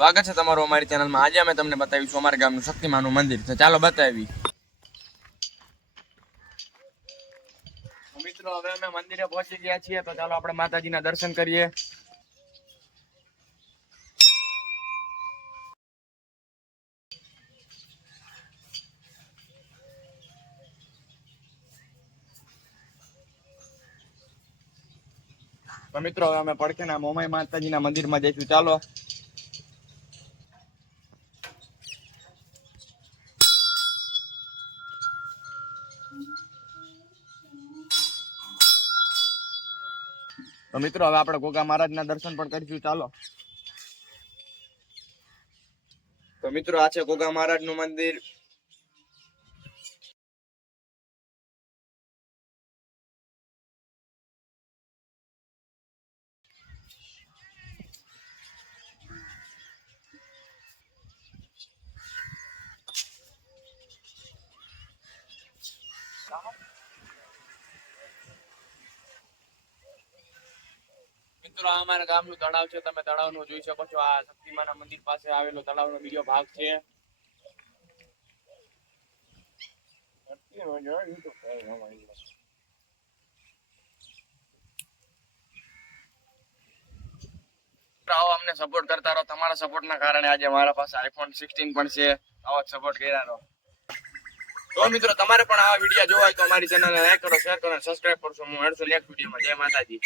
સ્વાગત છે તમારું અમારી ચેનલમાં। આજે અમે તમને બતાવીશું અમારા ગામનું શક્તિમાનું મંદિર। તો ચાલો બતાવી। મિત્રો હવે અમે મંદિરે પહોંચી ગયા છીએ, તો ચાલો આપણે માતાજીના દર્શન કરીએ। તો મિત્રો હવે અમે પડખેના મોમાઈ માતાજીના મંદિરમાં જઈશું, ચાલો। તો મિત્રો હવે આપણે ગોગા મહારાજના દર્શન પણ કરીશું, ચાલો। તો મિત્રો આ છે ગોગા મહારાજનું મંદિર। મિત્રો આ અમારા ગામનું તળાવ છે, તમે તળાવનું જોઈ શકો છો। આ શક્તિમાના મંદિર પાસે આવેલો તળાવનો બીજો ભાગ છે। આવો અમને સપોર્ટ કરતા રહો, તમારા સપોર્ટના કારણે આજે મારા પાસે આઈફોન 16 પણ છે। આવો સપોર્ટ કર્યા રહો। તો મિત્રો તમારે પણ આવા વિડીયો જોવા હોય તો અમારી ચેનલને લાઈક કરો, શેર કરો અને સબસ્ક્રાઇબ કરશો। હું મળશું નેક્સ્ટ વિડીયોમાં। જય માતાજી।